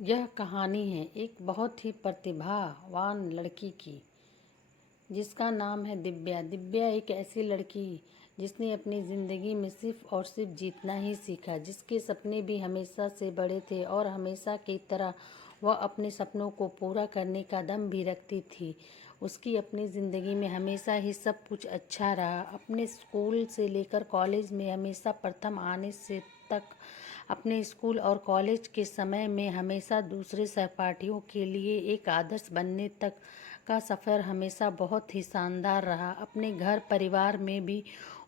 यह कहानी है एक बहुत ही प्रतिभावान लड़की की, जिसका नाम है दिव्या। दिव्या एक ऐसी लड़की जिसने अपनी ज़िंदगी में सिर्फ और सिर्फ जीतना ही सीखा, जिसके सपने भी हमेशा से बड़े थे और हमेशा की तरह वह अपने सपनों को पूरा करने का दम भी रखती थी। उसकी अपनी ज़िंदगी में हमेशा ही सब कुछ अच्छा रहा। अपने स्कूल से लेकर कॉलेज में हमेशा प्रथम आने से तक, अपने स्कूल और कॉलेज के समय में हमेशा दूसरे सहपाठियों के लिए एक आदर्श बनने तक का सफ़र हमेशा बहुत ही शानदार रहा। अपने घर परिवार में भी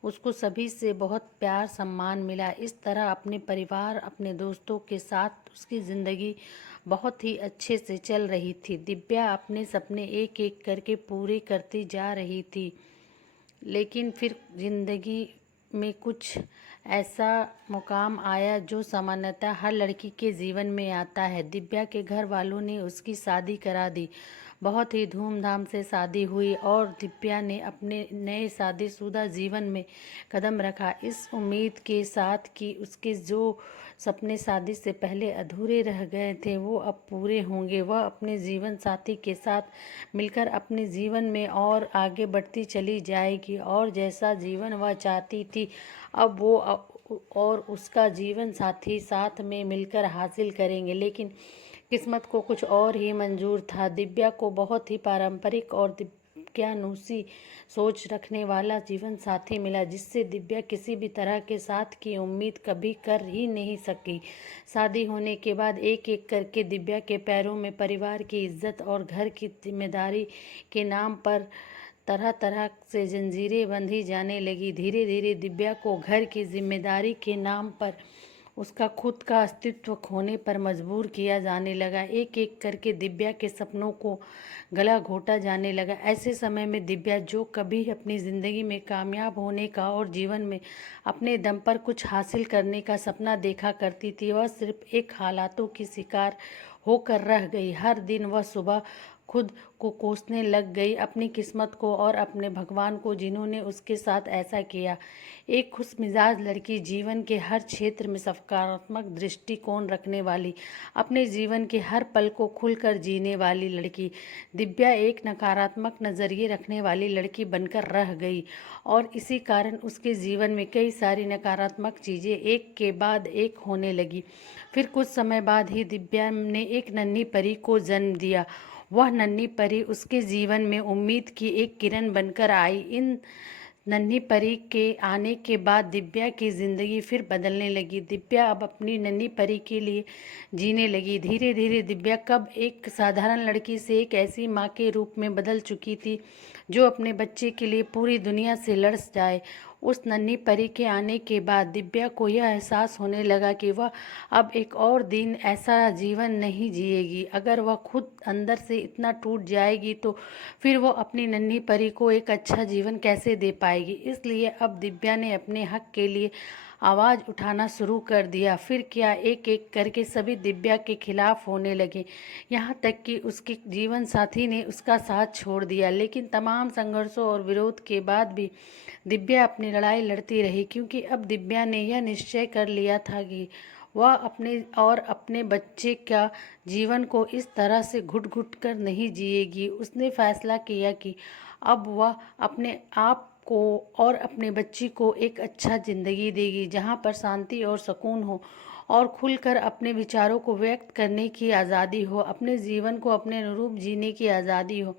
उसको सभी से बहुत प्यार सम्मान मिला। इस तरह अपने परिवार, अपने दोस्तों के साथ उसकी ज़िंदगी बहुत ही अच्छे से चल रही थी। दिव्या अपने सपने एक एक करके पूरे करती जा रही थी, लेकिन फिर ज़िंदगी में कुछ ऐसा मुकाम आया जो सामान्यतः हर लड़की के जीवन में आता है। दिव्या के घर वालों ने उसकी शादी करा दी। बहुत ही धूमधाम से शादी हुई और दिव्या ने अपने नए शादीशुदा जीवन में कदम रखा, इस उम्मीद के साथ कि उसके जो सपने शादी से पहले अधूरे रह गए थे वो अब पूरे होंगे। वह अपने जीवन साथी के साथ मिलकर अपने जीवन में और आगे बढ़ती चली जाएगी और जैसा जीवन वह चाहती थी अब वो और उसका जीवन साथी साथ में मिलकर हासिल करेंगे। लेकिन किस्मत को कुछ और ही मंजूर था। दिव्या को बहुत ही पारंपरिक और दिव्यानुसी सोच रखने वाला जीवन साथी मिला, जिससे दिव्या किसी भी तरह के साथ की उम्मीद कभी कर ही नहीं सकी। शादी होने के बाद एक एक करके दिव्या के पैरों में परिवार की इज्जत और घर की जिम्मेदारी के नाम पर तरह तरह से जंजीरें बंधी जाने लगी। धीरे धीरे दिव्या को घर की जिम्मेदारी के नाम पर उसका खुद का अस्तित्व खोने पर मजबूर किया जाने लगा। एक एक करके दिव्या के सपनों को गला घोटा जाने लगा। ऐसे समय में दिव्या, जो कभी अपनी ज़िंदगी में कामयाब होने का और जीवन में अपने दम पर कुछ हासिल करने का सपना देखा करती थी, वह सिर्फ एक हालातों की शिकार होकर रह गई। हर दिन वह सुबह खुद को कोसने लग गई, अपनी किस्मत को और अपने भगवान को, जिन्होंने उसके साथ ऐसा किया। एक खुशमिजाज लड़की, जीवन के हर क्षेत्र में सकारात्मक दृष्टिकोण रखने वाली, अपने जीवन के हर पल को खुलकर जीने वाली लड़की, दिव्या एक नकारात्मक नज़रिए रखने वाली लड़की बनकर रह गई और इसी कारण उसके जीवन में कई सारी नकारात्मक चीज़ें एक के बाद एक होने लगी। फिर कुछ समय बाद ही दिव्या ने एक नन्ही परी को जन्म दिया। वह नन्ही परी उसके जीवन में उम्मीद की एक किरण बनकर आई। इन नन्ही परी के आने के बाद दिव्या की ज़िंदगी फिर बदलने लगी। दिव्या अब अपनी नन्ही परी के लिए जीने लगी। धीरे धीरे दिव्या कब एक साधारण लड़की से एक ऐसी माँ के रूप में बदल चुकी थी जो अपने बच्चे के लिए पूरी दुनिया से लड़ जाए। उस नन्ही परी के आने के बाद दिव्या को यह एहसास होने लगा कि वह अब एक और दिन ऐसा जीवन नहीं जिएगी। अगर वह खुद अंदर से इतना टूट जाएगी तो फिर वो अपनी नन्ही परी को एक अच्छा जीवन कैसे दे पाएगी। इसलिए अब दिव्या ने अपने हक के लिए आवाज़ उठाना शुरू कर दिया। फिर क्या, एक एक करके सभी दिव्या के खिलाफ होने लगे, यहाँ तक कि उसके जीवन साथी ने उसका साथ छोड़ दिया। लेकिन तमाम संघर्षों और विरोध के बाद भी दिव्या अपनी लड़ाई लड़ती रही, क्योंकि अब दिव्या ने यह निश्चय कर लिया था कि वह अपने और अपने बच्चे का जीवन को इस तरह से घुट घुट कर नहीं जिएगी। उसने फैसला किया कि अब वह अपने आप को और अपने बच्ची को एक अच्छा ज़िंदगी देगी, जहां पर शांति और सुकून हो और खुलकर अपने विचारों को व्यक्त करने की आज़ादी हो, अपने जीवन को अपने अनुरूप जीने की आज़ादी हो।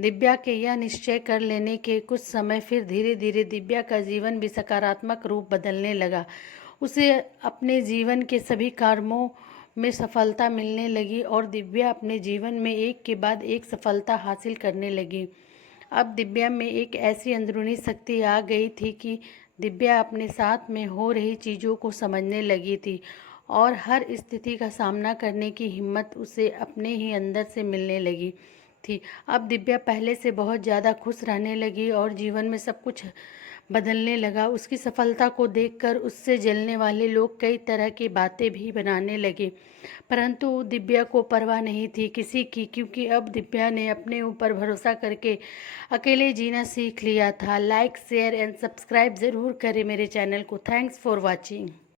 दिव्या के यह निश्चय कर लेने के कुछ समय फिर धीरे धीरे दिव्या का जीवन भी सकारात्मक रूप बदलने लगा। उसे अपने जीवन के सभी कार्यों में सफलता मिलने लगी और दिव्या अपने जीवन में एक के बाद एक सफलता हासिल करने लगी। अब दिव्या में एक ऐसी अंदरूनी शक्ति आ गई थी कि दिव्या अपने साथ में हो रही चीज़ों को समझने लगी थी और हर स्थिति का सामना करने की हिम्मत उसे अपने ही अंदर से मिलने लगी थी। अब दिव्या पहले से बहुत ज़्यादा खुश रहने लगी और जीवन में सब कुछ बदलने लगा। उसकी सफलता को देखकर उससे जलने वाले लोग कई तरह की बातें भी बनाने लगे, परंतु दिव्या को परवाह नहीं थी किसी की, क्योंकि अब दिव्या ने अपने ऊपर भरोसा करके अकेले जीना सीख लिया था। लाइक, शेयर एंड सब्सक्राइब ज़रूर करें मेरे चैनल को। Thanks for watching.